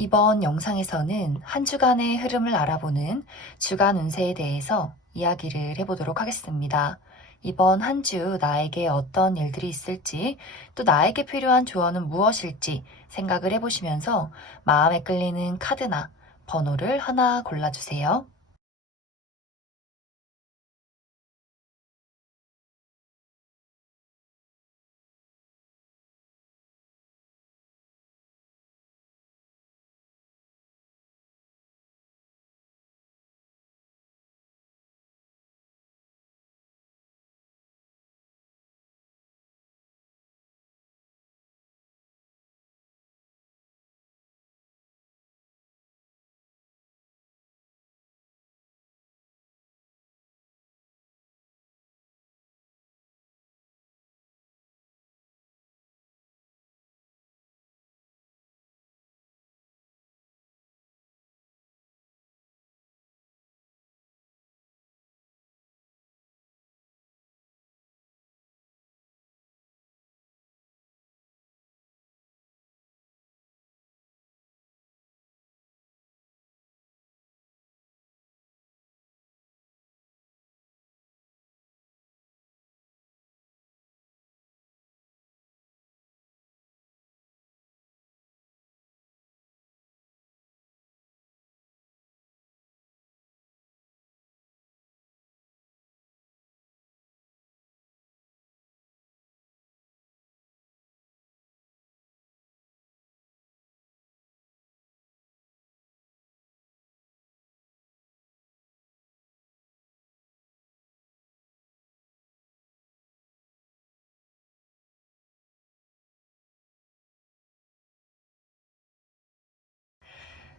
이번 영상에서는 한 주간의 흐름을 알아보는 주간 운세에 대해서 이야기를 해보도록 하겠습니다. 이번 한 주 나에게 어떤 일들이 있을지, 또 나에게 필요한 조언은 무엇일지 생각을 해보시면서 마음에 끌리는 카드나 번호를 하나 골라주세요.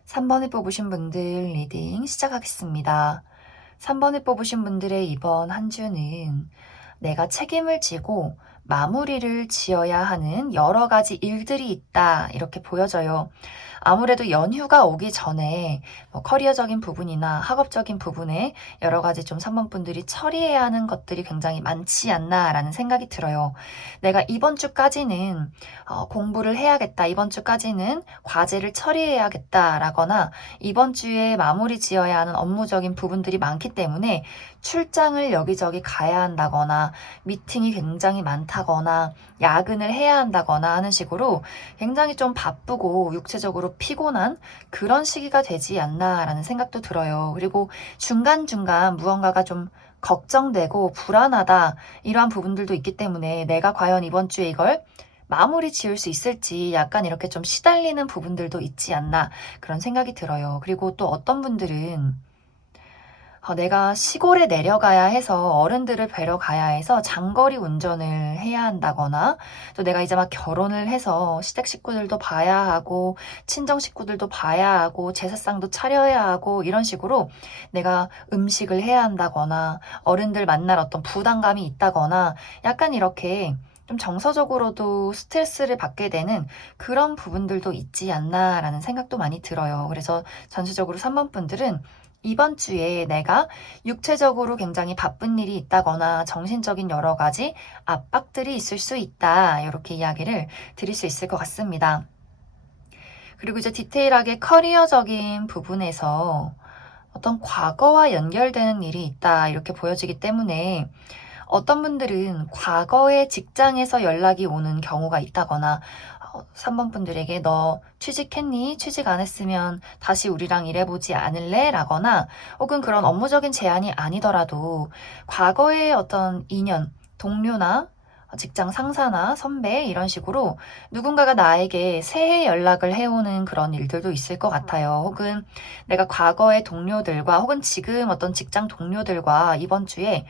3번을 뽑으신 분들 리딩 시작하겠습니다. 3번을 뽑으신 분들의 이번 한 주는 내가 책임을 지고 마무리를 지어야 하는 여러 가지 일들이 있다, 이렇게 보여져요. 아무래도 연휴가 오기 전에 커리어적인 부분이나 학업적인 부분에 여러 가지 좀 3번 분들이 처리해야 하는 것들이 굉장히 많지 않나라는 생각이 들어요. 내가 이번 주까지는 공부를 해야겠다, 이번 주까지는 과제를 처리해야겠다라거나 이번 주에 마무리 지어야 하는 업무적인 부분들이 많기 때문에 출장을 여기저기 가야 한다거나 미팅이 굉장히 많다거나 야근을 해야 한다거나 하는 식으로 굉장히 좀 바쁘고 육체적으로 피곤한 그런 시기가 되지 않나라는 생각도 들어요. 그리고 중간중간 무언가가 좀 걱정되고 불안하다, 이러한 부분들도 있기 때문에 내가 과연 이번 주에 이걸 마무리 지을 수 있을지 약간 이렇게 좀 시달리는 부분들도 있지 않나, 그런 생각이 들어요. 그리고 또 어떤 분들은 내가 시골에 내려가야 해서 어른들을 뵈러 가야 해서 장거리 운전을 해야 한다거나, 또 내가 이제 막 결혼을 해서 시댁 식구들도 봐야 하고 친정 식구들도 봐야 하고 제사상도 차려야 하고 이런 식으로 내가 음식을 해야 한다거나 어른들 만날 어떤 부담감이 있다거나 약간 이렇게 좀 정서적으로도 스트레스를 받게 되는 그런 부분들도 있지 않나라는 생각도 많이 들어요. 그래서 전체적으로 3번 분들은 이번 주에 내가 육체적으로 굉장히 바쁜 일이 있다거나 정신적인 여러 가지 압박들이 있을 수 있다, 이렇게 이야기를 드릴 수 있을 것 같습니다. 그리고 이제 디테일하게 커리어적인 부분에서 어떤 과거와 연결되는 일이 있다, 이렇게 보여지기 때문에 어떤 분들은 과거의 직장에서 연락이 오는 경우가 있다거나 3번 분들에게 너 취직했니? 취직 안 했으면 다시 우리랑 일해보지 않을래? 라거나 혹은 그런 업무적인 제안이 아니더라도 과거의 어떤 인연, 동료나 직장 상사나 선배 이런 식으로 누군가가 나에게 새해 연락을 해오는 그런 일들도 있을 것 같아요. 혹은 내가 과거의 동료들과 혹은 지금 어떤 직장 동료들과 이번 주에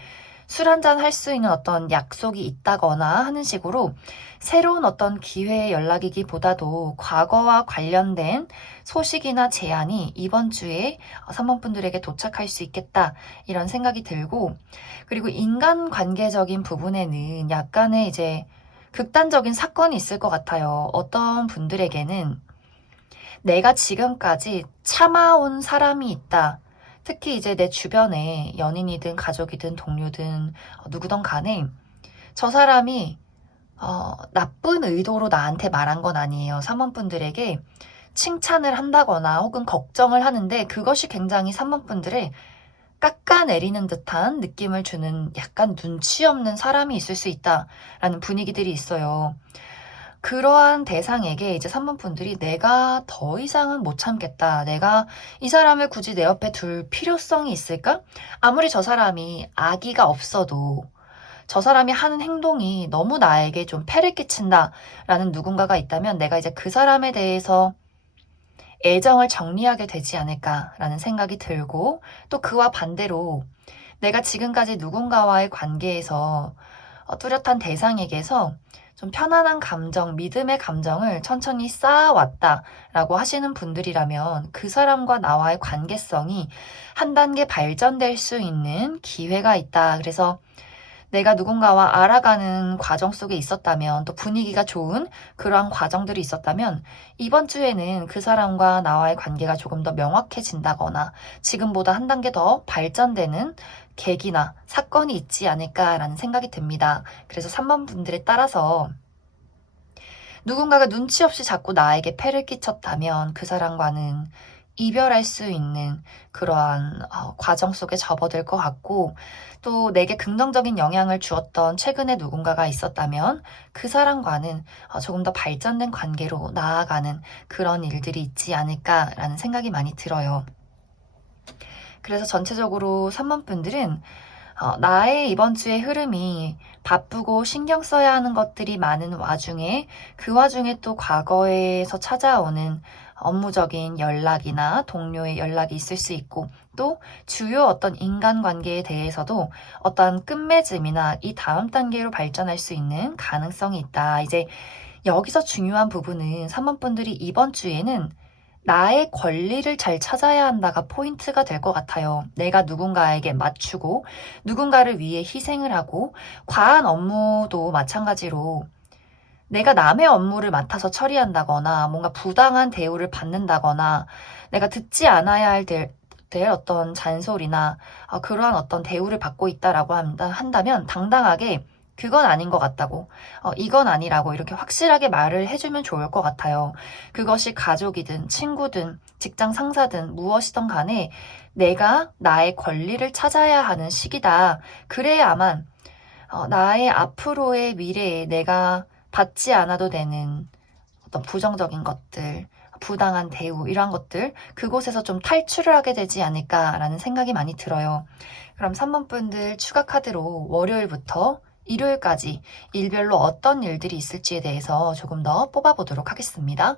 술 한잔 할 수 있는 어떤 약속이 있다거나 하는 식으로 새로운 어떤 기회의 연락이기보다도 과거와 관련된 소식이나 제안이 이번 주에 3번 분들에게 도착할 수 있겠다, 이런 생각이 들고, 그리고 인간관계적인 부분에는 약간의 이제 극단적인 사건이 있을 것 같아요. 어떤 분들에게는 내가 지금까지 참아온 사람이 있다. 특히 이제 내 주변에 연인이든 가족이든 동료든 누구든 간에 저 사람이 나쁜 의도로 나한테 말한 건 아니에요. 3원분들에게 칭찬을 한다거나 혹은 걱정을 하는데 그것이 굉장히 3번 분들의 깎아내리는 듯한 느낌을 주는 약간 눈치 없는 사람이 있을 수 있다라는 분위기들이 있어요. 그러한 대상에게 이제 3번 분들이 내가 더 이상은 못 참겠다. 내가 이 사람을 굳이 내 옆에 둘 필요성이 있을까? 아무리 저 사람이 악의가 없어도 저 사람이 하는 행동이 너무 나에게 좀 폐를 끼친다라는 누군가가 있다면 내가 이제 그 사람에 대해서 애정을 정리하게 되지 않을까라는 생각이 들고, 또 그와 반대로 내가 지금까지 누군가와의 관계에서 뚜렷한 대상에게서 좀 편안한 감정, 믿음의 감정을 천천히 쌓아왔다라고 하시는 분들이라면 그 사람과 나와의 관계성이 한 단계 발전될 수 있는 기회가 있다. 그래서 내가 누군가와 알아가는 과정 속에 있었다면, 또 분위기가 좋은 그러한 과정들이 있었다면 이번 주에는 그 사람과 나와의 관계가 조금 더 명확해진다거나 지금보다 한 단계 더 발전되는 계기나 사건이 있지 않을까라는 생각이 듭니다. 그래서 3번 분들에 따라서 누군가가 눈치 없이 자꾸 나에게 폐를 끼쳤다면 그 사람과는 이별할 수 있는 그러한 과정 속에 접어들 것 같고, 또 내게 긍정적인 영향을 주었던 최근에 누군가가 있었다면 그 사람과는 조금 더 발전된 관계로 나아가는 그런 일들이 있지 않을까라는 생각이 많이 들어요. 그래서 전체적으로 3번 분들은 나의 이번 주의 흐름이 바쁘고 신경 써야 하는 것들이 많은 와중에 그 와중에 또 과거에서 찾아오는 업무적인 연락이나 동료의 연락이 있을 수 있고, 또 주요 어떤 인간관계에 대해서도 어떤 끝맺음이나 이 다음 단계로 발전할 수 있는 가능성이 있다. 이제 여기서 중요한 부분은 3번 분들이 이번 주에는 나의 권리를 잘 찾아야 한다가 포인트가 될 것 같아요. 내가 누군가에게 맞추고 누군가를 위해 희생을 하고, 과한 업무도 마찬가지로 내가 남의 업무를 맡아서 처리한다거나 뭔가 부당한 대우를 받는다거나 내가 듣지 않아야 될 어떤 잔소리나 그러한 어떤 대우를 받고 있다라고 한다면 당당하게 그건 아닌 것 같다고, 이건 아니라고 이렇게 확실하게 말을 해주면 좋을 것 같아요. 그것이 가족이든 친구든 직장 상사든 무엇이든 간에 내가 나의 권리를 찾아야 하는 시기다. 그래야만 나의 앞으로의 미래에 내가 받지 않아도 되는 어떤 부정적인 것들, 부당한 대우, 이러한 것들, 그곳에서 좀 탈출을 하게 되지 않을까라는 생각이 많이 들어요. 그럼 3번 분들 추가 카드로 월요일부터 일요일까지 일별로 어떤 일들이 있을지에 대해서 조금 더 뽑아보도록 하겠습니다.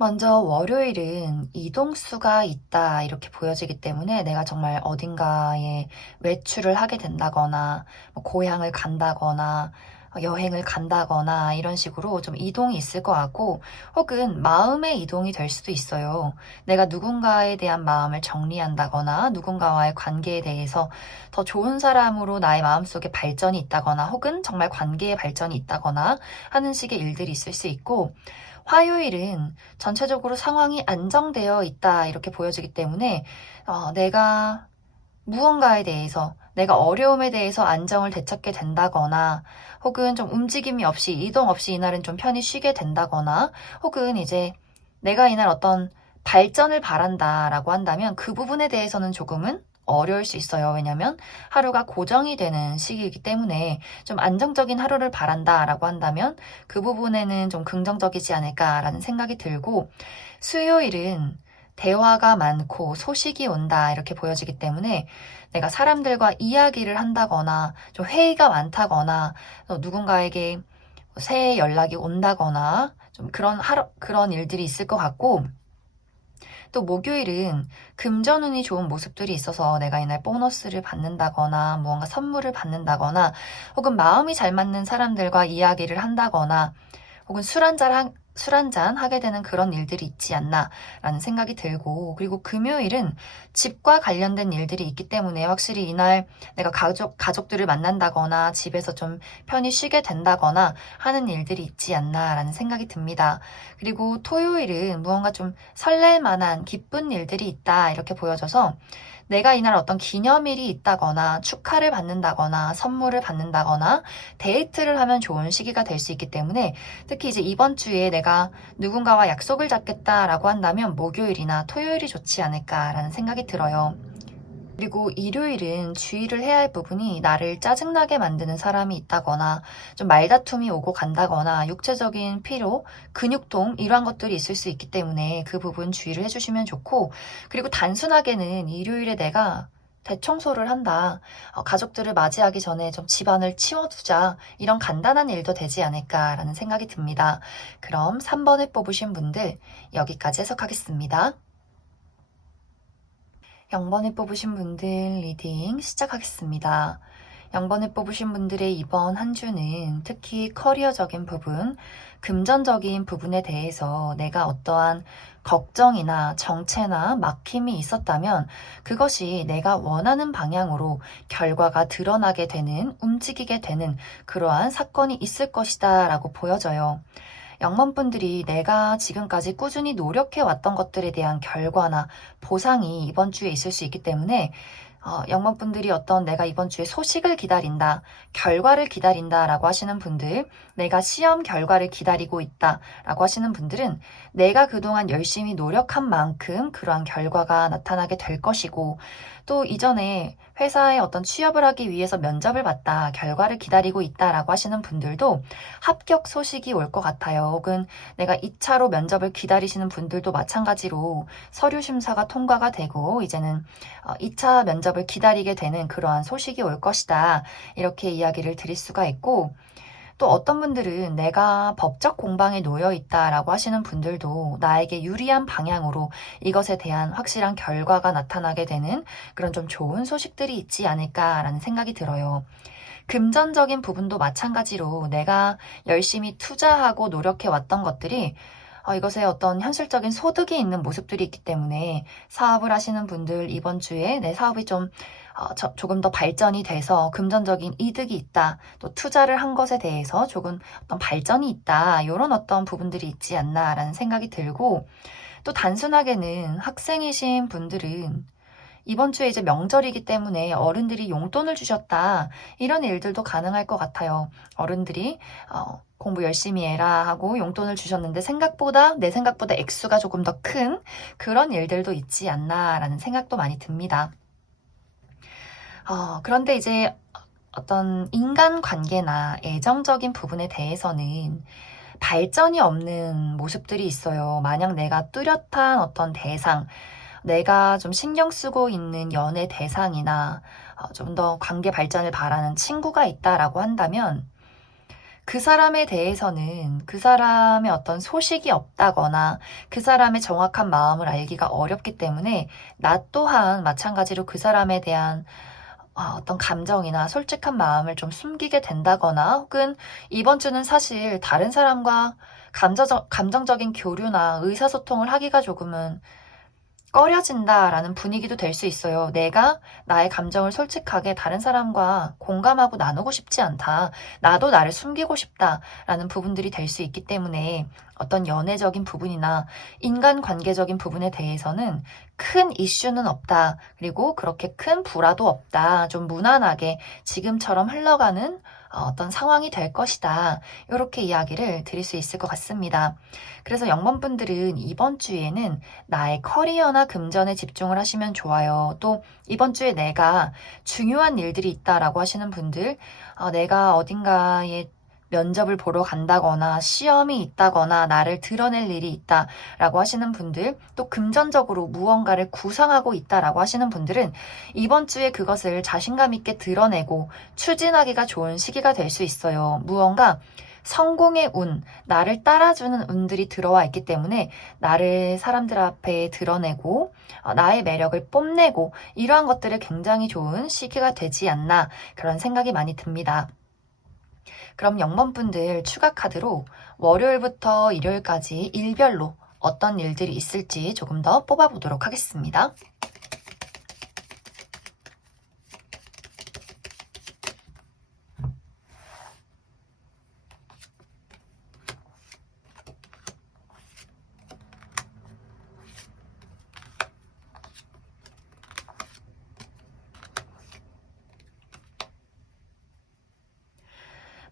먼저 월요일은 이동수가 있다 이렇게 보여지기 때문에 내가 정말 어딘가에 외출을 하게 된다거나 뭐 고향을 간다거나 여행을 간다거나 이런 식으로 좀 이동이 있을 것 같고, 혹은 마음의 이동이 될 수도 있어요. 내가 누군가에 대한 마음을 정리한다거나 누군가와의 관계에 대해서 더 좋은 사람으로 나의 마음속에 발전이 있다거나 혹은 정말 관계의 발전이 있다거나 하는 식의 일들이 있을 수 있고, 화요일은 전체적으로 상황이 안정되어 있다 이렇게 보여지기 때문에 내가 무언가에 대해서, 내가 어려움에 대해서 안정을 되찾게 된다거나 혹은 좀 움직임이 없이, 이동 없이 이날은 좀 편히 쉬게 된다거나, 혹은 이제 내가 이날 어떤 발전을 바란다라고 한다면 그 부분에 대해서는 조금은 어려울 수 있어요. 왜냐면 하루가 고정이 되는 시기이기 때문에 좀 안정적인 하루를 바란다라고 한다면 그 부분에는 좀 긍정적이지 않을까라는 생각이 들고, 수요일은 대화가 많고 소식이 온다 이렇게 보여지기 때문에 내가 사람들과 이야기를 한다거나 좀 회의가 많다거나 누군가에게 새해 연락이 온다거나 좀 그런 일들이 있을 것 같고, 또 목요일은 금전운이 좋은 모습들이 있어서 내가 이날 보너스를 받는다거나 무언가 선물을 받는다거나 혹은 마음이 잘 맞는 사람들과 이야기를 한다거나 혹은 술 한잔 하게 되는 그런 일들이 있지 않나라는 생각이 들고, 그리고 금요일은 집과 관련된 일들이 있기 때문에 확실히 이날 내가 가족들을 만난다거나 집에서 좀 편히 쉬게 된다거나 하는 일들이 있지 않나라는 생각이 듭니다. 그리고 토요일은 무언가 좀 설렐 만한 기쁜 일들이 있다 이렇게 보여져서 내가 이날 어떤 기념일이 있다거나 축하를 받는다거나 선물을 받는다거나 데이트를 하면 좋은 시기가 될 수 있기 때문에, 특히 이제 이번 주에 내가 누군가와 약속을 잡겠다라고 한다면 목요일이나 토요일이 좋지 않을까라는 생각이 들어요. 그리고 일요일은 주의를 해야 할 부분이, 나를 짜증나게 만드는 사람이 있다거나 좀 말다툼이 오고 간다거나 육체적인 피로, 근육통 이러한 것들이 있을 수 있기 때문에 그 부분 주의를 해주시면 좋고, 그리고 단순하게는 일요일에 내가 대청소를 한다, 가족들을 맞이하기 전에 좀 집안을 치워두자, 이런 간단한 일도 되지 않을까라는 생각이 듭니다. 그럼 3번을 뽑으신 분들 여기까지 해석하겠습니다. 0번을 뽑으신 분들 리딩 시작하겠습니다. 0번을 뽑으신 분들의 이번 한 주는 특히 커리어적인 부분, 금전적인 부분에 대해서 내가 어떠한 걱정이나 정체나 막힘이 있었다면 그것이 내가 원하는 방향으로 결과가 드러나게 되는, 움직이게 되는 그러한 사건이 있을 것이다 라고 보여져요. 영문분들이 내가 지금까지 꾸준히 노력해 왔던 것들에 대한 결과나 보상이 이번 주에 있을 수 있기 때문에, 영문분들이 어떤 내가 이번 주에 소식을 기다린다, 결과를 기다린다라고 하시는 분들, 내가 시험 결과를 기다리고 있다라고 하시는 분들은 내가 그동안 열심히 노력한 만큼 그러한 결과가 나타나게 될 것이고, 또 이전에 회사에 어떤 취업을 하기 위해서 면접을 봤다, 결과를 기다리고 있다라고 하시는 분들도 합격 소식이 올 것 같아요. 혹은 내가 2차로 면접을 기다리시는 분들도 마찬가지로 서류 심사가 통과가 되고 이제는 2차 면접을 기다리게 되는 그러한 소식이 올 것이다, 이렇게 이야기를 드릴 수가 있고, 또 어떤 분들은 내가 법적 공방에 놓여 있다라고 하시는 분들도 나에게 유리한 방향으로 이것에 대한 확실한 결과가 나타나게 되는 그런 좀 좋은 소식들이 있지 않을까라는 생각이 들어요. 금전적인 부분도 마찬가지로 내가 열심히 투자하고 노력해 왔던 것들이 이것에 어떤 현실적인 소득이 있는 모습들이 있기 때문에, 사업을 하시는 분들 이번 주에 내 사업이 좀 조금 더 발전이 돼서 금전적인 이득이 있다, 또 투자를 한 것에 대해서 조금 어떤 발전이 있다, 이런 어떤 부분들이 있지 않나라는 생각이 들고, 또 단순하게는 학생이신 분들은 이번 주에 이제 명절이기 때문에 어른들이 용돈을 주셨다, 이런 일들도 가능할 것 같아요. 어른들이 공부 열심히 해라 하고 용돈을 주셨는데 내 생각보다 액수가 조금 더 큰 그런 일들도 있지 않나라는 생각도 많이 듭니다. 그런데 이제 어떤 인간관계나 애정적인 부분에 대해서는 발전이 없는 모습들이 있어요. 만약 내가 뚜렷한 어떤 대상, 내가 좀 신경 쓰고 있는 연애 대상이나 좀 더 관계 발전을 바라는 친구가 있다라고 한다면, 그 사람에 대해서는 그 사람의 어떤 소식이 없다거나 그 사람의 정확한 마음을 알기가 어렵기 때문에 나 또한 마찬가지로 그 사람에 대한 어떤 감정이나 솔직한 마음을 좀 숨기게 된다거나, 혹은 이번 주는 사실 다른 사람과 감정적인 교류나 의사소통을 하기가 조금은 꺼려진다라는 분위기도 될 수 있어요. 내가 나의 감정을 솔직하게 다른 사람과 공감하고 나누고 싶지 않다, 나도 나를 숨기고 싶다라는 부분들이 될 수 있기 때문에 어떤 연애적인 부분이나 인간관계적인 부분에 대해서는 큰 이슈는 없다, 그리고 그렇게 큰 불화도 없다, 좀 무난하게 지금처럼 흘러가는 어떤 상황이 될 것이다, 이렇게 이야기를 드릴 수 있을 것 같습니다. 그래서 영번분들은 이번 주에는 나의 커리어나 금전에 집중을 하시면 좋아요. 또 이번 주에 내가 중요한 일들이 있다라고 하시는 분들, 내가 어딘가에 면접을 보러 간다거나 시험이 있다거나 나를 드러낼 일이 있다라고 하시는 분들, 또 금전적으로 무언가를 구상하고 있다라고 하시는 분들은 이번 주에 그것을 자신감 있게 드러내고 추진하기가 좋은 시기가 될 수 있어요. 무언가 성공의 운, 나를 따라주는 운들이 들어와 있기 때문에 나를 사람들 앞에 드러내고 나의 매력을 뽐내고, 이러한 것들이 굉장히 좋은 시기가 되지 않나, 그런 생각이 많이 듭니다. 그럼 0번 분들 추가 카드로 월요일부터 일요일까지 일별로 어떤 일들이 있을지 조금 더 뽑아보도록 하겠습니다.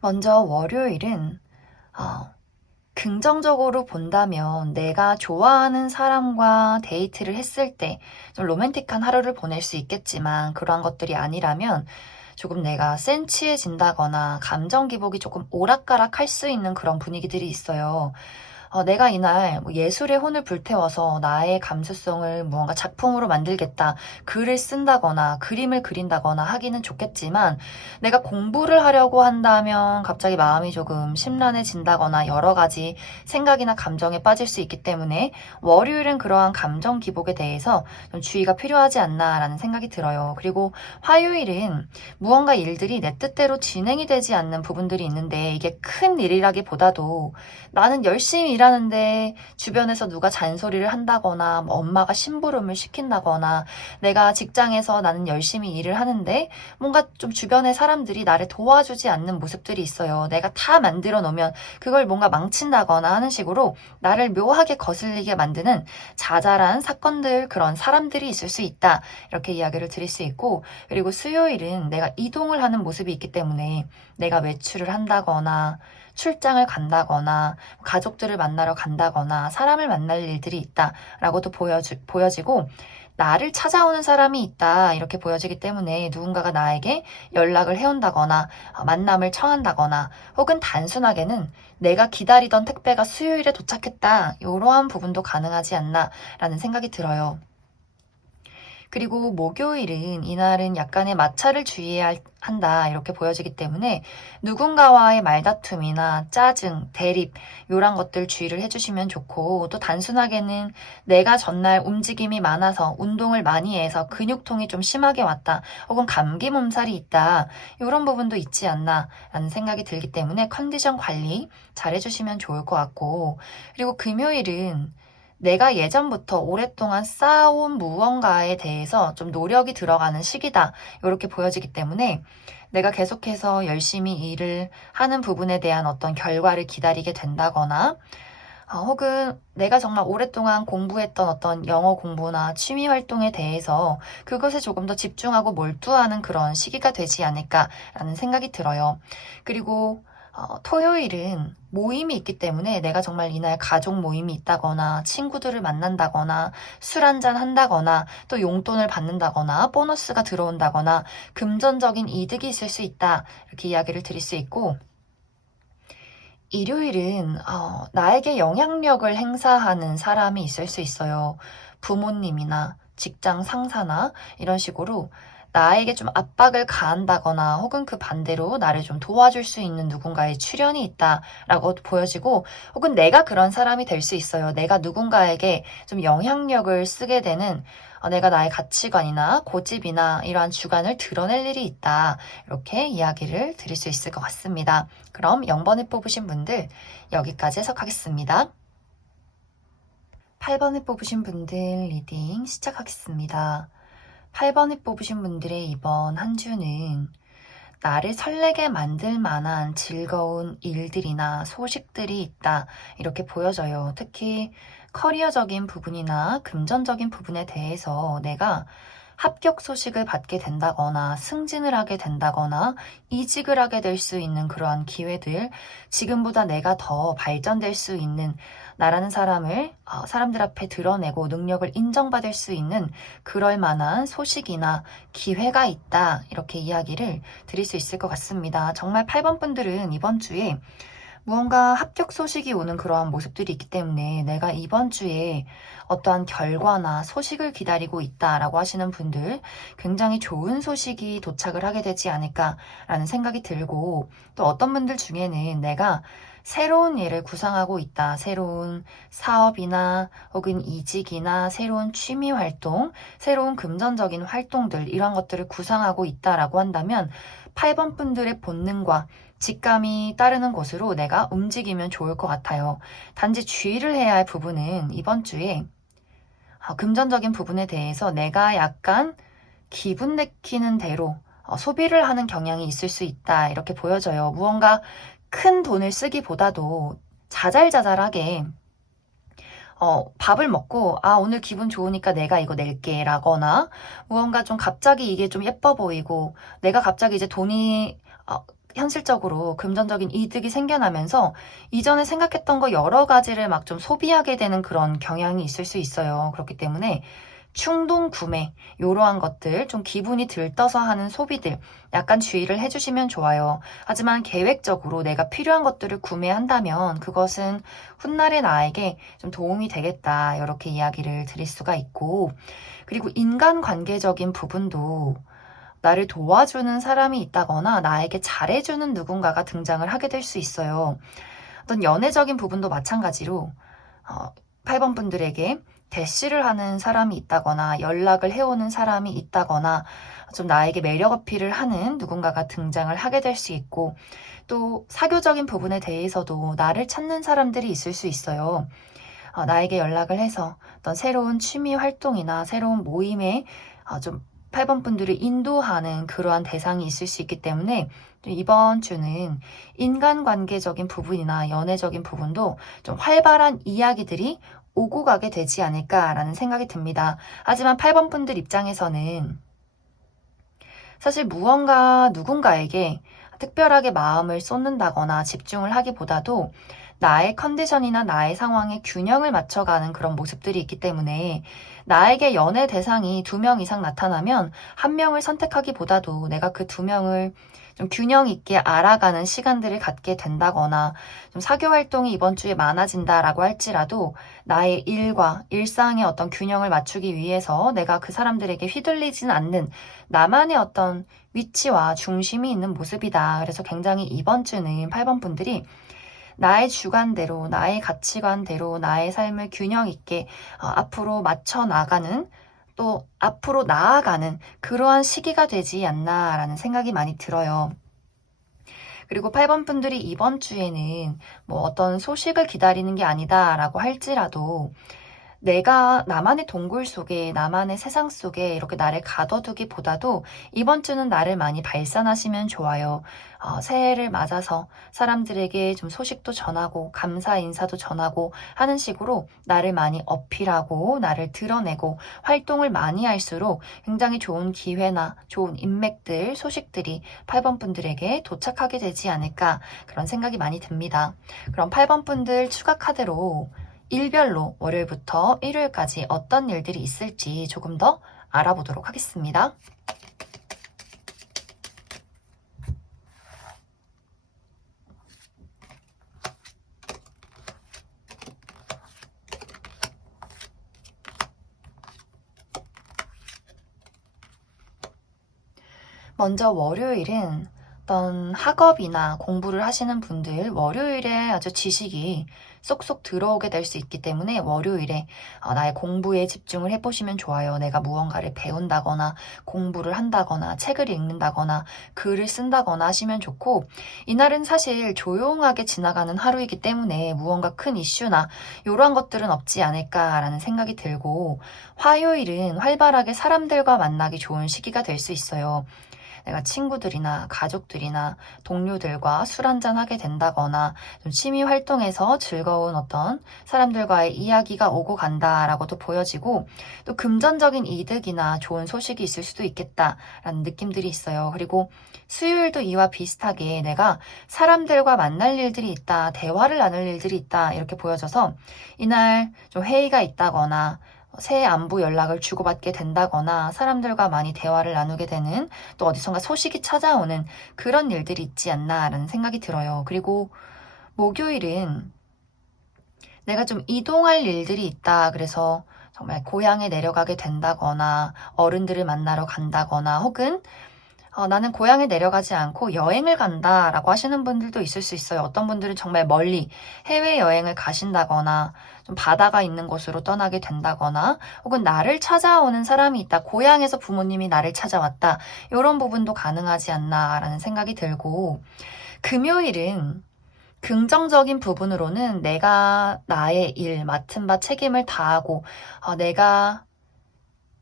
먼저 월요일은 긍정적으로 본다면 내가 좋아하는 사람과 데이트를 했을 때 좀 로맨틱한 하루를 보낼 수 있겠지만 그러한 것들이 아니라면 조금 내가 센치해진다거나 감정 기복이 조금 오락가락할 수 있는 그런 분위기들이 있어요. 내가 이날 뭐 예술의 혼을 불태워서 나의 감수성을 무언가 작품으로 만들겠다, 글을 쓴다거나 그림을 그린다거나 하기는 좋겠지만 내가 공부를 하려고 한다면 갑자기 마음이 조금 심란해진다거나 여러 가지 생각이나 감정에 빠질 수 있기 때문에 월요일은 그러한 감정 기복에 대해서 좀 주의가 필요하지 않나라는 생각이 들어요. 그리고 화요일은 무언가 일들이 내 뜻대로 진행이 되지 않는 부분들이 있는데 이게 큰 일이라기보다도 나는 열심히 일하는데 주변에서 누가 잔소리를 한다거나 뭐 엄마가 심부름을 시킨다거나 내가 직장에서 나는 열심히 일을 하는데 뭔가 좀 주변의 사람들이 나를 도와주지 않는 모습들이 있어요. 내가 다 만들어 놓으면 그걸 뭔가 망친다거나 하는 식으로 나를 묘하게 거슬리게 만드는 자잘한 사건들, 그런 사람들이 있을 수 있다. 이렇게 이야기를 드릴 수 있고, 그리고 수요일은 내가 이동을 하는 모습이 있기 때문에 내가 외출을 한다거나 출장을 간다거나 가족들을 만나러 간다거나 사람을 만날 일들이 있다라고도 보여지고 나를 찾아오는 사람이 있다 이렇게 보여지기 때문에 누군가가 나에게 연락을 해온다거나 만남을 청한다거나 혹은 단순하게는 내가 기다리던 택배가 수요일에 도착했다 이러한 부분도 가능하지 않나라는 생각이 들어요. 그리고 목요일은 이날은 약간의 마찰을 주의해야 한다 이렇게 보여지기 때문에 누군가와의 말다툼이나 짜증, 대립 이런 것들 주의를 해주시면 좋고, 또 단순하게는 내가 전날 움직임이 많아서 운동을 많이 해서 근육통이 좀 심하게 왔다 혹은 감기 몸살이 있다 이런 부분도 있지 않나 라는 생각이 들기 때문에 컨디션 관리 잘 해주시면 좋을 것 같고, 그리고 금요일은 내가 예전부터 오랫동안 쌓아온 무언가에 대해서 좀 노력이 들어가는 시기다 이렇게 보여지기 때문에 내가 계속해서 열심히 일을 하는 부분에 대한 어떤 결과를 기다리게 된다거나 혹은 내가 정말 오랫동안 공부했던 어떤 영어 공부나 취미 활동에 대해서 그것에 조금 더 집중하고 몰두하는 그런 시기가 되지 않을까라는 생각이 들어요. 그리고 토요일은 모임이 있기 때문에 내가 정말 이날 가족 모임이 있다거나 친구들을 만난다거나 술 한잔 한다거나 또 용돈을 받는다거나 보너스가 들어온다거나 금전적인 이득이 있을 수 있다 이렇게 이야기를 드릴 수 있고, 일요일은 나에게 영향력을 행사하는 사람이 있을 수 있어요. 부모님이나 직장 상사나 이런 식으로 나에게 좀 압박을 가한다거나 혹은 그 반대로 나를 좀 도와줄 수 있는 누군가의 출연이 있다라고 보여지고, 혹은 내가 그런 사람이 될 수 있어요. 내가 누군가에게 좀 영향력을 쓰게 되는, 내가 나의 가치관이나 고집이나 이러한 주관을 드러낼 일이 있다. 이렇게 이야기를 드릴 수 있을 것 같습니다. 그럼 0번을 뽑으신 분들 여기까지 해석하겠습니다. 8번을 뽑으신 분들 리딩 시작하겠습니다. 8번을 뽑으신 분들의 이번 한 주는 나를 설레게 만들 만한 즐거운 일들이나 소식들이 있다 이렇게 보여져요. 특히 커리어적인 부분이나 금전적인 부분에 대해서 내가 합격 소식을 받게 된다거나 승진을 하게 된다거나 이직을 하게 될 수 있는 그러한 기회들, 지금보다 내가 더 발전될 수 있는 나라는 사람을 사람들 앞에 드러내고 능력을 인정받을 수 있는 그럴 만한 소식이나 기회가 있다 이렇게 이야기를 드릴 수 있을 것 같습니다. 정말 8번 분들은 이번 주에 무언가 합격 소식이 오는 그러한 모습들이 있기 때문에 내가 이번 주에 어떠한 결과나 소식을 기다리고 있다라고 하시는 분들 굉장히 좋은 소식이 도착을 하게 되지 않을까라는 생각이 들고, 또 어떤 분들 중에는 내가 새로운 일을 구상하고 있다. 새로운 사업이나 혹은 이직이나 새로운 취미 활동, 새로운 금전적인 활동들 이런 것들을 구상하고 있다라고 한다면 8번 분들의 본능과 직감이 따르는 곳으로 내가 움직이면 좋을 것 같아요. 단지 주의를 해야 할 부분은 이번 주에 금전적인 부분에 대해서 내가 약간 기분 내키는 대로 소비를 하는 경향이 있을 수 있다. 이렇게 보여져요. 무언가 큰 돈을 쓰기보다도 자잘자잘하게 밥을 먹고 오늘 기분 좋으니까 내가 이거 낼게 라거나 무언가 좀 갑자기 이게 좀 예뻐 보이고 내가 갑자기 이제 돈이 현실적으로 금전적인 이득이 생겨나면서 이전에 생각했던 거 여러 가지를 막 좀 소비하게 되는 그런 경향이 있을 수 있어요. 그렇기 때문에 충동 구매, 이러한 것들, 좀 기분이 들떠서 하는 소비들, 약간 주의를 해주시면 좋아요. 하지만 계획적으로 내가 필요한 것들을 구매한다면 그것은 훗날의 나에게 좀 도움이 되겠다. 이렇게 이야기를 드릴 수가 있고, 그리고 인간관계적인 부분도 나를 도와주는 사람이 있다거나 나에게 잘해주는 누군가가 등장을 하게 될 수 있어요. 어떤 연애적인 부분도 마찬가지로 8번 분들에게 대시를 하는 사람이 있다거나 연락을 해오는 사람이 있다거나 좀 나에게 매력 어필을 하는 누군가가 등장을 하게 될 수 있고 또 사교적인 부분에 대해서도 나를 찾는 사람들이 있을 수 있어요. 나에게 연락을 해서 어떤 새로운 취미 활동이나 새로운 모임에 좀 8번 분들을 인도하는 그러한 대상이 있을 수 있기 때문에 이번 주는 인간관계적인 부분이나 연애적인 부분도 좀 활발한 이야기들이 오고 가게 되지 않을까라는 생각이 듭니다. 하지만 8번 분들 입장에서는 사실 무언가 누군가에게 특별하게 마음을 쏟는다거나 집중을 하기보다도 나의 컨디션이나 나의 상황에 균형을 맞춰가는 그런 모습들이 있기 때문에 나에게 연애 대상이 2명 이상 나타나면 1명을 선택하기보다도 내가 그 2명을 좀 균형 있게 알아가는 시간들을 갖게 된다거나 좀 사교 활동이 이번 주에 많아진다라고 할지라도 나의 일과 일상의 어떤 균형을 맞추기 위해서 내가 그 사람들에게 휘둘리진 않는 나만의 어떤 위치와 중심이 있는 모습이다. 그래서 굉장히 이번 주는 8번 분들이 나의 주관대로, 나의 가치관대로 나의 삶을 균형 있게 앞으로 맞춰 나가는 또 앞으로 나아가는 그러한 시기가 되지 않나라는 생각이 많이 들어요. 그리고 8번 분들이 이번 주에는 뭐 어떤 소식을 기다리는 게 아니다라고 할지라도 내가 나만의 동굴 속에, 나만의 세상 속에 이렇게 나를 가둬두기보다도 이번 주는 나를 많이 발산하시면 좋아요. 새해를 맞아서 사람들에게 좀 소식도 전하고, 감사 인사도 전하고 하는 식으로 나를 많이 어필하고, 나를 드러내고, 활동을 많이 할수록 굉장히 좋은 기회나 좋은 인맥들, 소식들이 8번 분들에게 도착하게 되지 않을까, 그런 생각이 많이 듭니다. 그럼 8번 분들 추가 카드로 일별로 월요일부터 일요일까지 어떤 일들이 있을지 조금 더 알아보도록 하겠습니다. 먼저 월요일은 어떤 학업이나 공부를 하시는 분들 월요일에 아주 지식이 쏙쏙 들어오게 될 수 있기 때문에 월요일에 나의 공부에 집중을 해보시면 좋아요. 내가 무언가를 배운다거나 공부를 한다거나 책을 읽는다거나 글을 쓴다거나 하시면 좋고 이날은 사실 조용하게 지나가는 하루이기 때문에 무언가 큰 이슈나 이러한 것들은 없지 않을까라는 생각이 들고 화요일은 활발하게 사람들과 만나기 좋은 시기가 될 수 있어요. 내가 친구들이나 가족들이나 동료들과 술 한잔 하게 된다거나 좀 취미 활동에서 즐거운 어떤 사람들과의 이야기가 오고 간다라고도 보여지고 또 금전적인 이득이나 좋은 소식이 있을 수도 있겠다라는 느낌들이 있어요. 그리고 수요일도 이와 비슷하게 내가 사람들과 만날 일들이 있다, 대화를 나눌 일들이 있다 이렇게 보여져서 이날 좀 회의가 있다거나 새해 안부 연락을 주고받게 된다거나 사람들과 많이 대화를 나누게 되는 또 어디선가 소식이 찾아오는 그런 일들이 있지 않나라는 생각이 들어요. 그리고 목요일은 내가 좀 이동할 일들이 있다. 그래서 정말 고향에 내려가게 된다거나 어른들을 만나러 간다거나 혹은 나는 고향에 내려가지 않고 여행을 간다라고 하시는 분들도 있을 수 있어요. 어떤 분들은 정말 멀리 해외여행을 가신다거나 좀 바다가 있는 곳으로 떠나게 된다거나 혹은 나를 찾아오는 사람이 있다. 고향에서 부모님이 나를 찾아왔다. 이런 부분도 가능하지 않나라는 생각이 들고 금요일은 긍정적인 부분으로는 내가 나의 일, 맡은 바 책임을 다하고 내가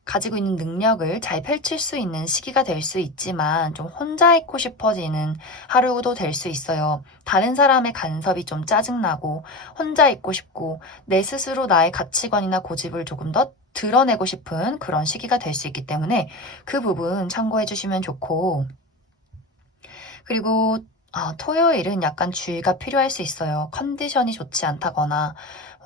가지고 있는 능력을 잘 펼칠 수 있는 시기가 될 수 있지만 좀 혼자 있고 싶어지는 하루도 될 수 있어요. 다른 사람의 간섭이 좀 짜증나고 혼자 있고 싶고 내 스스로 나의 가치관이나 고집을 조금 더 드러내고 싶은 그런 시기가 될 수 있기 때문에 그 부분 참고해 주시면 좋고, 그리고 토요일은 약간 주의가 필요할 수 있어요. 컨디션이 좋지 않다거나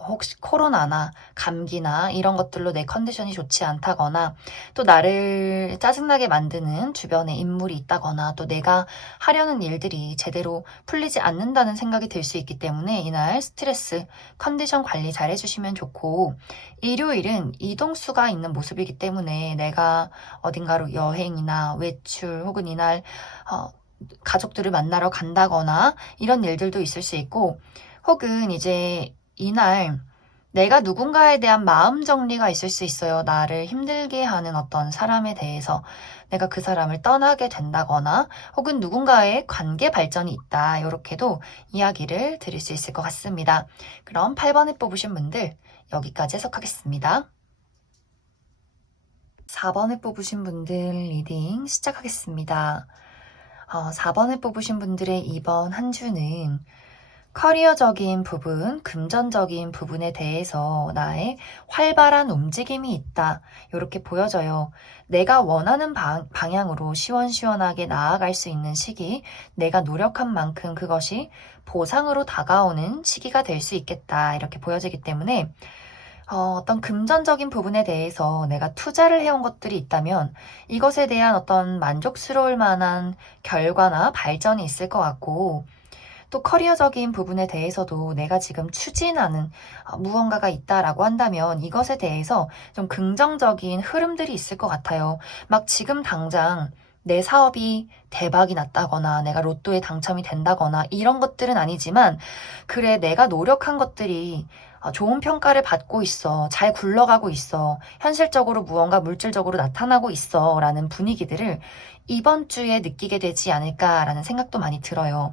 혹시 코로나나 감기나 이런 것들로 내 컨디션이 좋지 않다거나 또 나를 짜증나게 만드는 주변에 인물이 있다거나 또 내가 하려는 일들이 제대로 풀리지 않는다는 생각이 들 수 있기 때문에 이날 스트레스, 컨디션 관리 잘 해주시면 좋고, 일요일은 이동수가 있는 모습이기 때문에 내가 어딘가로 여행이나 외출 혹은 이날 가족들을 만나러 간다거나 이런 일들도 있을 수 있고, 혹은 이제 이날 내가 누군가에 대한 마음 정리가 있을 수 있어요. 나를 힘들게 하는 어떤 사람에 대해서 내가 그 사람을 떠나게 된다거나 혹은 누군가의 관계 발전이 있다. 이렇게도 이야기를 드릴 수 있을 것 같습니다. 그럼 8번에 뽑으신 분들 여기까지 해석하겠습니다. 4번에 뽑으신 분들 리딩 시작하겠습니다. 4번을 뽑으신 분들의 이번 한 주는 커리어적인 부분, 금전적인 부분에 대해서 나의 활발한 움직임이 있다. 이렇게 보여져요. 내가 원하는 방향으로 시원시원하게 나아갈 수 있는 시기, 내가 노력한 만큼 그것이 보상으로 다가오는 시기가 될 수 있겠다. 이렇게 보여지기 때문에 어떤 금전적인 부분에 대해서 내가 투자를 해온 것들이 있다면 이것에 대한 어떤 만족스러울 만한 결과나 발전이 있을 것 같고, 또 커리어적인 부분에 대해서도 내가 지금 추진하는 무언가가 있다라고 한다면 이것에 대해서 좀 긍정적인 흐름들이 있을 것 같아요. 막 지금 당장 내 사업이 대박이 났다거나 내가 로또에 당첨이 된다거나 이런 것들은 아니지만, 그래 내가 노력한 것들이 좋은 평가를 받고 있어. 잘 굴러가고 있어. 현실적으로 무언가 물질적으로 나타나고 있어. 라는 분위기들을 이번 주에 느끼게 되지 않을까라는 생각도 많이 들어요.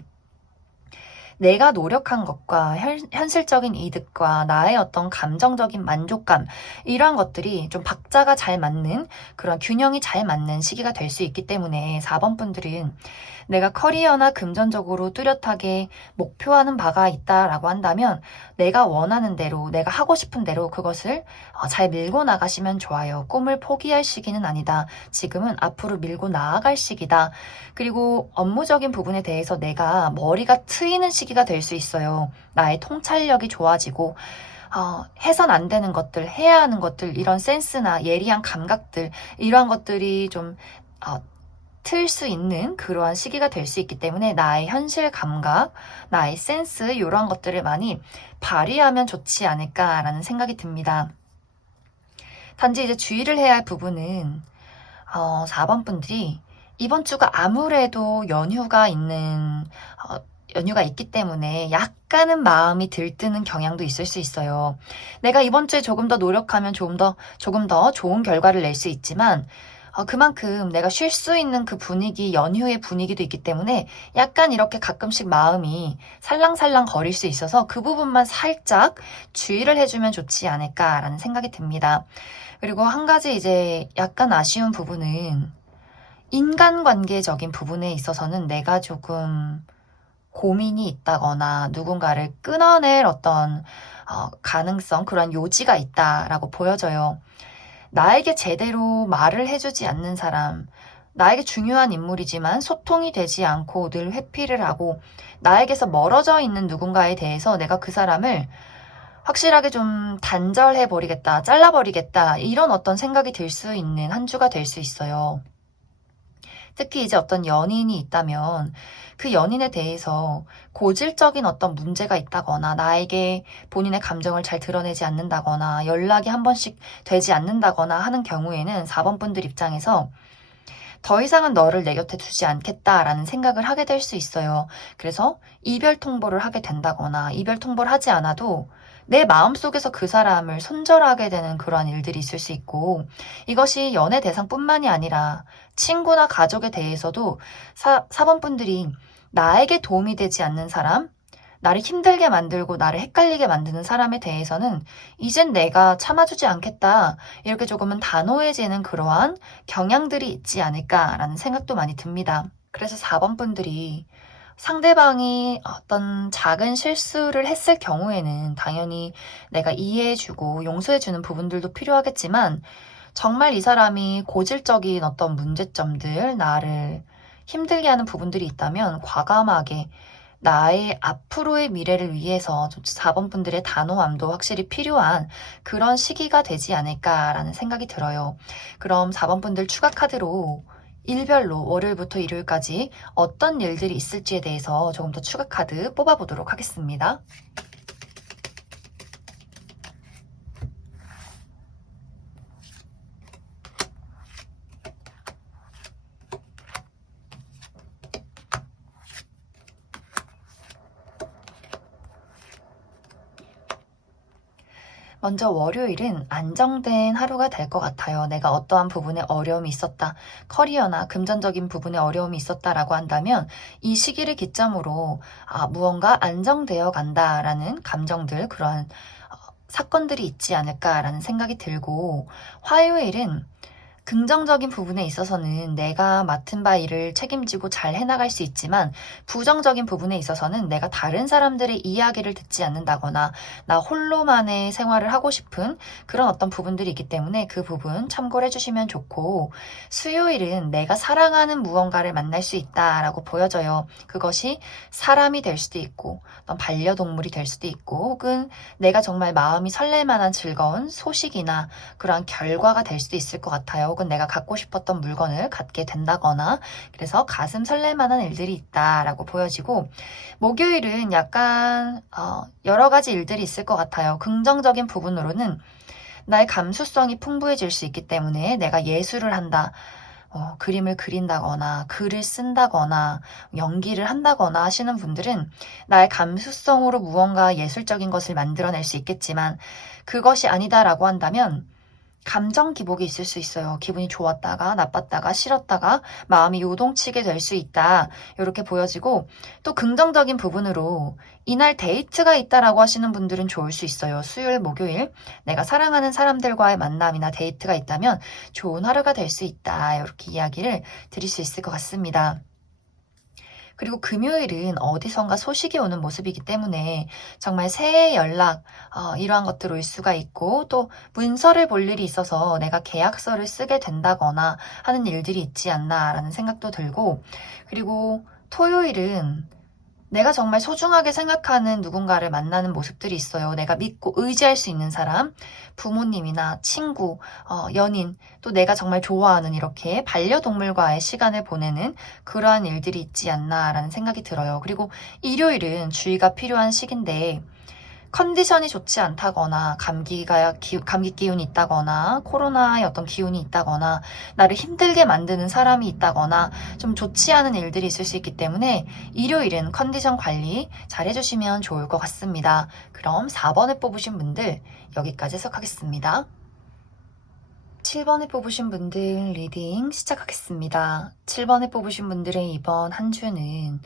내가 노력한 것과 현실적인 이득과 나의 어떤 감정적인 만족감, 이러한 것들이 좀 박자가 잘 맞는, 그런 균형이 잘 맞는 시기가 될 수 있기 때문에 4번 분들은 내가 커리어나 금전적으로 뚜렷하게 목표하는 바가 있다라고 한다면 내가 원하는 대로, 내가 하고 싶은 대로 그것을 잘 밀고 나가시면 좋아요. 꿈을 포기할 시기는 아니다. 지금은 앞으로 밀고 나아갈 시기다. 그리고 업무적인 부분에 대해서 내가 머리가 트이는 시기가 될 수 있어요. 나의 통찰력이 좋아지고 해선 안 되는 것들, 해야 하는 것들, 이런 센스나 예리한 감각들, 이러한 것들이 좀 틀 수 있는 그러한 시기가 될 수 있기 때문에 나의 현실 감각, 나의 센스, 이러한 것들을 많이 발휘하면 좋지 않을까라는 생각이 듭니다. 단지 이제 주의를 해야 할 부분은 4번 분들이 이번 주가 아무래도 연휴가 있기 때문에 약간은 마음이 들뜨는 경향도 있을 수 있어요. 내가 이번 주에 조금 더 노력하면 조금 더 좋은 결과를 낼 수 있지만 그만큼 내가 쉴 수 있는 그 분위기, 연휴의 분위기도 있기 때문에 약간 이렇게 가끔씩 마음이 살랑살랑 거릴 수 있어서 그 부분만 살짝 주의를 해주면 좋지 않을까라는 생각이 듭니다. 그리고 한 가지 이제 약간 아쉬운 부분은 인간관계적인 부분에 있어서는 내가 조금 고민이 있다거나 누군가를 끊어낼 어떤 가능성, 그런 요지가 있다라고 보여져요. 나에게 제대로 말을 해주지 않는 사람, 나에게 중요한 인물이지만 소통이 되지 않고 늘 회피를 하고 나에게서 멀어져 있는 누군가에 대해서 내가 그 사람을 확실하게 좀 단절해버리겠다, 잘라버리겠다, 이런 어떤 생각이 들 수 있는 한 주가 될 수 있어요. 특히 이제 어떤 연인이 있다면 그 연인에 대해서 고질적인 어떤 문제가 있다거나 나에게 본인의 감정을 잘 드러내지 않는다거나 연락이 한 번씩 되지 않는다거나 하는 경우에는 4번 분들 입장에서 더 이상은 너를 내 곁에 두지 않겠다라는 생각을 하게 될 수 있어요. 그래서 이별 통보를 하게 된다거나 이별 통보를 하지 않아도 내 마음속에서 그 사람을 손절하게 되는 그러한 일들이 있을 수 있고, 이것이 연애 대상뿐만이 아니라 친구나 가족에 대해서도 4번 분들이 나에게 도움이 되지 않는 사람, 나를 힘들게 만들고 나를 헷갈리게 만드는 사람에 대해서는 이젠 내가 참아주지 않겠다. 이렇게 조금은 단호해지는 그러한 경향들이 있지 않을까라는 생각도 많이 듭니다. 그래서 4번 분들이 상대방이 어떤 작은 실수를 했을 경우에는 당연히 내가 이해해주고 용서해주는 부분들도 필요하겠지만 정말 이 사람이 고질적인 어떤 문제점들, 나를 힘들게 하는 부분들이 있다면 과감하게 나의 앞으로의 미래를 위해서 4번 분들의 단호함도 확실히 필요한 그런 시기가 되지 않을까라는 생각이 들어요. 그럼 4번 분들 추가 카드로 일별로 월요일부터 일요일까지 어떤 일들이 있을지에 대해서 조금 더 추가 카드 뽑아보도록 하겠습니다. 먼저 월요일은 안정된 하루가 될 것 같아요. 내가 어떠한 부분에 어려움이 있었다, 커리어나 금전적인 부분에 어려움이 있었다라고 한다면 이 시기를 기점으로 무언가 안정되어 간다라는 감정들, 그런 사건들이 있지 않을까라는 생각이 들고, 화요일은 긍정적인 부분에 있어서는 내가 맡은 바 일을 책임지고 잘 해나갈 수 있지만 부정적인 부분에 있어서는 내가 다른 사람들의 이야기를 듣지 않는다거나 나 홀로만의 생활을 하고 싶은 그런 어떤 부분들이 있기 때문에 그 부분 참고를 해주시면 좋고, 수요일은 내가 사랑하는 무언가를 만날 수 있다라고 보여져요. 그것이 사람이 될 수도 있고 어떤 반려동물이 될 수도 있고 혹은 내가 정말 마음이 설렐 만한 즐거운 소식이나 그러한 결과가 될 수도 있을 것 같아요. 혹은 내가 갖고 싶었던 물건을 갖게 된다거나, 그래서 가슴 설렐 만한 일들이 있다라고 보여지고, 목요일은 약간 여러 가지 일들이 있을 것 같아요. 긍정적인 부분으로는 나의 감수성이 풍부해질 수 있기 때문에 내가 예술을 한다, 그림을 그린다거나 글을 쓴다거나 연기를 한다거나 하시는 분들은 나의 감수성으로 무언가 예술적인 것을 만들어낼 수 있겠지만, 그것이 아니다라고 한다면 감정 기복이 있을 수 있어요. 기분이 좋았다가 나빴다가 싫었다가 마음이 요동치게 될 수 있다, 이렇게 보여지고, 또 긍정적인 부분으로 이날 데이트가 있다라고 하시는 분들은 좋을 수 있어요. 수요일, 목요일 내가 사랑하는 사람들과의 만남이나 데이트가 있다면 좋은 하루가 될 수 있다, 이렇게 이야기를 드릴 수 있을 것 같습니다. 그리고 금요일은 어디선가 소식이 오는 모습이기 때문에 정말 새해 연락, 이러한 것들 올 수가 있고, 또 문서를 볼 일이 있어서 내가 계약서를 쓰게 된다거나 하는 일들이 있지 않나라는 생각도 들고, 그리고 토요일은 내가 정말 소중하게 생각하는 누군가를 만나는 모습들이 있어요. 내가 믿고 의지할 수 있는 사람, 부모님이나 친구, 연인, 또 내가 정말 좋아하는 이렇게 반려동물과의 시간을 보내는 그러한 일들이 있지 않나라는 생각이 들어요. 그리고 일요일은 주의가 필요한 시기인데, 컨디션이 좋지 않다거나 감기 기운이 있다거나 코로나의 어떤 기운이 있다거나 나를 힘들게 만드는 사람이 있다거나 좀 좋지 않은 일들이 있을 수 있기 때문에 일요일은 컨디션 관리 잘 해주시면 좋을 것 같습니다. 그럼 4번을 뽑으신 분들 여기까지 해석하겠습니다. 7번을 뽑으신 분들 리딩 시작하겠습니다. 7번을 뽑으신 분들의 이번 한 주는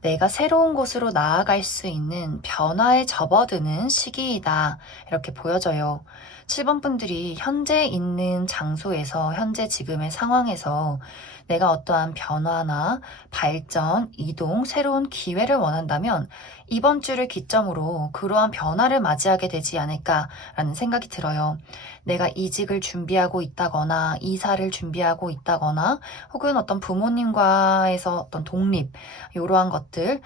내가 새로운 곳으로 나아갈 수 있는 변화에 접어드는 시기이다, 이렇게 보여져요. 7번 분들이 현재 있는 장소에서, 현재 지금의 상황에서 내가 어떠한 변화나 발전, 이동, 새로운 기회를 원한다면 이번 주를 기점으로 그러한 변화를 맞이하게 되지 않을까라는 생각이 들어요. 내가 이직을 준비하고 있다거나 이사를 준비하고 있다거나 혹은 어떤 부모님과에서 어떤 독립, 이러한 것들,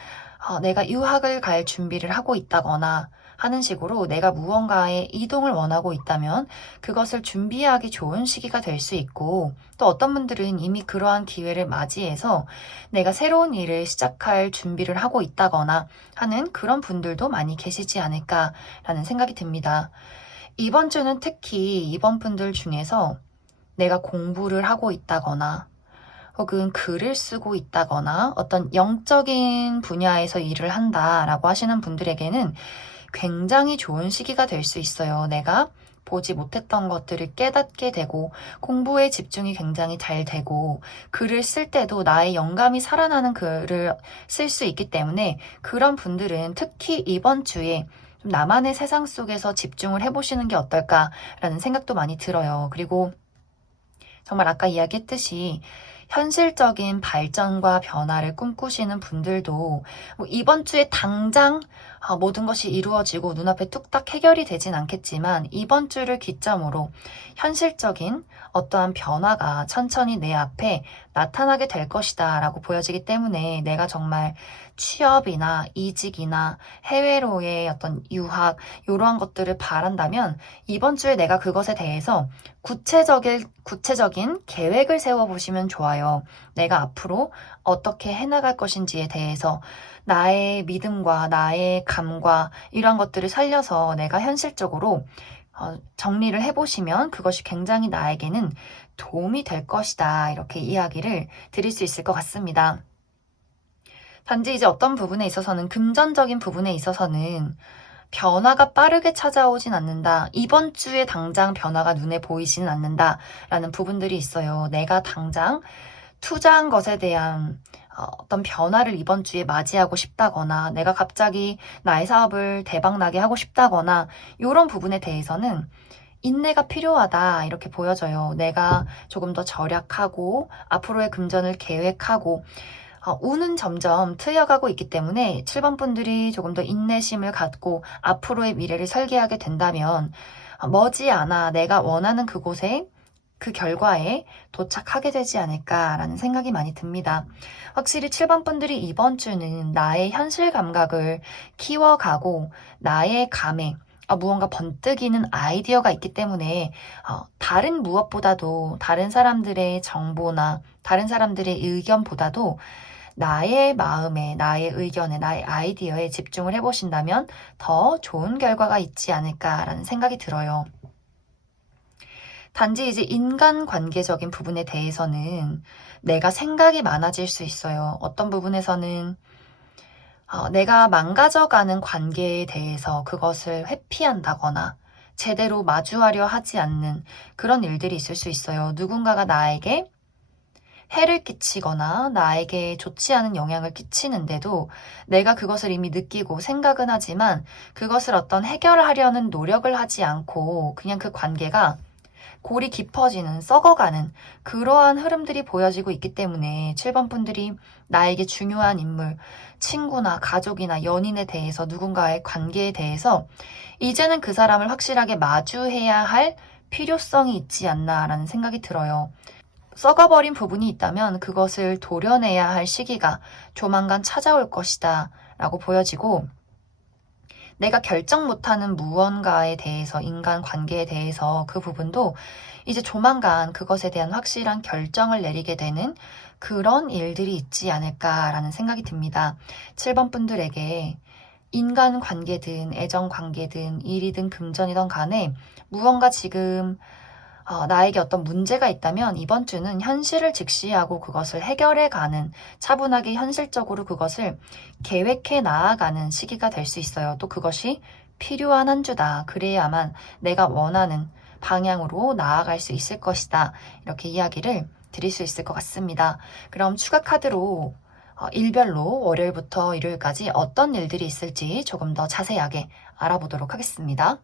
내가 유학을 갈 준비를 하고 있다거나 하는 식으로 내가 무언가의 이동을 원하고 있다면 그것을 준비하기 좋은 시기가 될 수 있고, 또 어떤 분들은 이미 그러한 기회를 맞이해서 내가 새로운 일을 시작할 준비를 하고 있다거나 하는 그런 분들도 많이 계시지 않을까라는 생각이 듭니다. 이번 주는 특히 이번 분들 중에서 내가 공부를 하고 있다거나 혹은 글을 쓰고 있다거나 어떤 영적인 분야에서 일을 한다라고 하시는 분들에게는 굉장히 좋은 시기가 될 수 있어요. 내가 보지 못했던 것들을 깨닫게 되고 공부에 집중이 굉장히 잘 되고 글을 쓸 때도 나의 영감이 살아나는 글을 쓸 수 있기 때문에 그런 분들은 특히 이번 주에 좀 나만의 세상 속에서 집중을 해보시는 게 어떨까라는 생각도 많이 들어요. 그리고 정말 아까 이야기했듯이 현실적인 발전과 변화를 꿈꾸시는 분들도 뭐 이번 주에 당장 모든 것이 이루어지고 눈앞에 뚝딱 해결이 되진 않겠지만 이번 주를 기점으로 현실적인 어떠한 변화가 천천히 내 앞에 나타나게 될 것이다 라고 보여지기 때문에 내가 정말 취업이나 이직이나 해외로의 어떤 유학 이러한 것들을 바란다면 이번 주에 내가 그것에 대해서 구체적인 계획을 세워보시면 좋아요. 내가 앞으로 어떻게 해나갈 것인지에 대해서 나의 믿음과 나의 감과 이런 것들을 살려서 내가 현실적으로 정리를 해보시면 그것이 굉장히 나에게는 도움이 될 것이다. 이렇게 이야기를 드릴 수 있을 것 같습니다. 단지 이제 어떤 부분에 있어서는 금전적인 부분에 있어서는 변화가 빠르게 찾아오진 않는다. 이번 주에 당장 변화가 눈에 보이지는 않는다. 라는 부분들이 있어요. 내가 당장 투자한 것에 대한 어떤 변화를 이번 주에 맞이하고 싶다거나 내가 갑자기 나의 사업을 대박나게 하고 싶다거나 이런 부분에 대해서는 인내가 필요하다 이렇게 보여져요. 내가 조금 더 절약하고 앞으로의 금전을 계획하고 운은 점점 트여가고 있기 때문에 7번 분들이 조금 더 인내심을 갖고 앞으로의 미래를 설계하게 된다면 머지않아 내가 원하는 그곳에 그 결과에 도착하게 되지 않을까라는 생각이 많이 듭니다. 확실히 7번 분들이 이번 주는 나의 현실 감각을 키워가고 나의 감에 무언가 번뜩이는 아이디어가 있기 때문에 다른 무엇보다도 다른 사람들의 정보나 다른 사람들의 의견보다도 나의 마음에, 나의 의견에, 나의 아이디어에 집중을 해보신다면 더 좋은 결과가 있지 않을까라는 생각이 들어요. 단지 이제 인간관계적인 부분에 대해서는 내가 생각이 많아질 수 있어요. 어떤 부분에서는 내가 망가져가는 관계에 대해서 그것을 회피한다거나 제대로 마주하려 하지 않는 그런 일들이 있을 수 있어요. 누군가가 나에게 해를 끼치거나 나에게 좋지 않은 영향을 끼치는데도 내가 그것을 이미 느끼고 생각은 하지만 그것을 어떤 해결하려는 노력을 하지 않고 그냥 그 관계가 골이 깊어지는, 썩어가는 그러한 흐름들이 보여지고 있기 때문에 7번 분들이 나에게 중요한 인물, 친구나 가족이나 연인에 대해서 누군가의 관계에 대해서 이제는 그 사람을 확실하게 마주해야 할 필요성이 있지 않나라는 생각이 들어요. 썩어버린 부분이 있다면 그것을 도려내야 할 시기가 조만간 찾아올 것이다 라고 보여지고 내가 결정 못하는 무언가에 대해서 인간관계에 대해서 그 부분도 이제 조만간 그것에 대한 확실한 결정을 내리게 되는 그런 일들이 있지 않을까라는 생각이 듭니다. 7번 분들에게 인간관계든 애정관계든 일이든 금전이든 간에 무언가 지금 나에게 어떤 문제가 있다면 이번 주는 현실을 직시하고 그것을 해결해가는 차분하게 현실적으로 그것을 계획해 나아가는 시기가 될 수 있어요. 또 그것이 필요한 한 주다. 그래야만 내가 원하는 방향으로 나아갈 수 있을 것이다. 이렇게 이야기를 드릴 수 있을 것 같습니다. 그럼 추가 카드로 일별로 월요일부터 일요일까지 어떤 일들이 있을지 조금 더 자세하게 알아보도록 하겠습니다.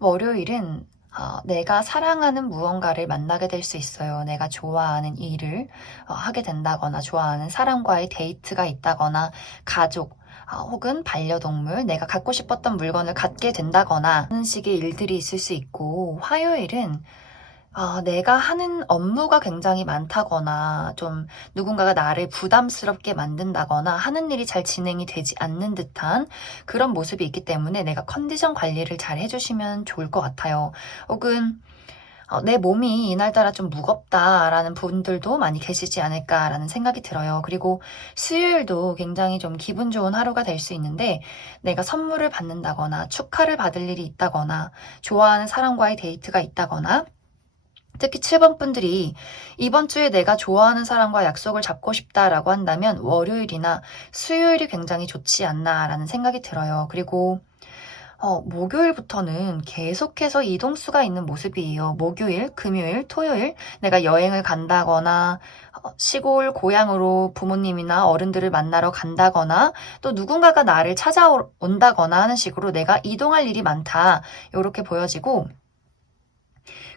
월요일은 내가 사랑하는 무언가를 만나게 될 수 있어요. 내가 좋아하는 일을 하게 된다거나 좋아하는 사람과의 데이트가 있다거나 가족 혹은 반려동물, 내가 갖고 싶었던 물건을 갖게 된다거나 하는 식의 일들이 있을 수 있고 화요일은 내가 하는 업무가 굉장히 많다거나 좀 누군가가 나를 부담스럽게 만든다거나 하는 일이 잘 진행이 되지 않는 듯한 그런 모습이 있기 때문에 내가 컨디션 관리를 잘 해주시면 좋을 것 같아요. 혹은 내 몸이 이날따라 좀 무겁다라는 분들도 많이 계시지 않을까라는 생각이 들어요. 그리고 수요일도 굉장히 좀 기분 좋은 하루가 될 수 있는데 내가 선물을 받는다거나 축하를 받을 일이 있다거나 좋아하는 사람과의 데이트가 있다거나 특히 7번 분들이 이번 주에 내가 좋아하는 사람과 약속을 잡고 싶다라고 한다면 월요일이나 수요일이 굉장히 좋지 않나라는 생각이 들어요. 그리고 목요일부터는 계속해서 이동수가 있는 모습이에요. 목요일, 금요일, 토요일 내가 여행을 간다거나 시골 고향으로 부모님이나 어른들을 만나러 간다거나 또 누군가가 나를 찾아온다거나 하는 식으로 내가 이동할 일이 많다. 이렇게 보여지고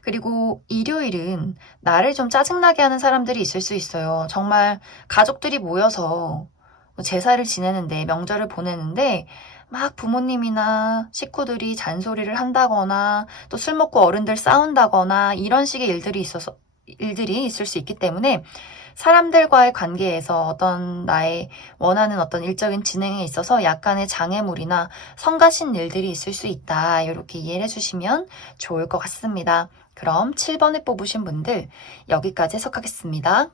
그리고 일요일은 나를 좀 짜증나게 하는 사람들이 있을 수 있어요. 정말 가족들이 모여서 제사를 지내는데, 명절을 보내는데, 막 부모님이나 식구들이 잔소리를 한다거나, 또 술 먹고 어른들 싸운다거나, 이런 식의 일들이 있을 수 있기 때문에, 사람들과의 관계에서 어떤 나의 원하는 어떤 일적인 진행에 있어서 약간의 장애물이나 성가신 일들이 있을 수 있다. 이렇게 이해를 해주시면 좋을 것 같습니다. 그럼 7번을 뽑으신 분들 여기까지 해석하겠습니다.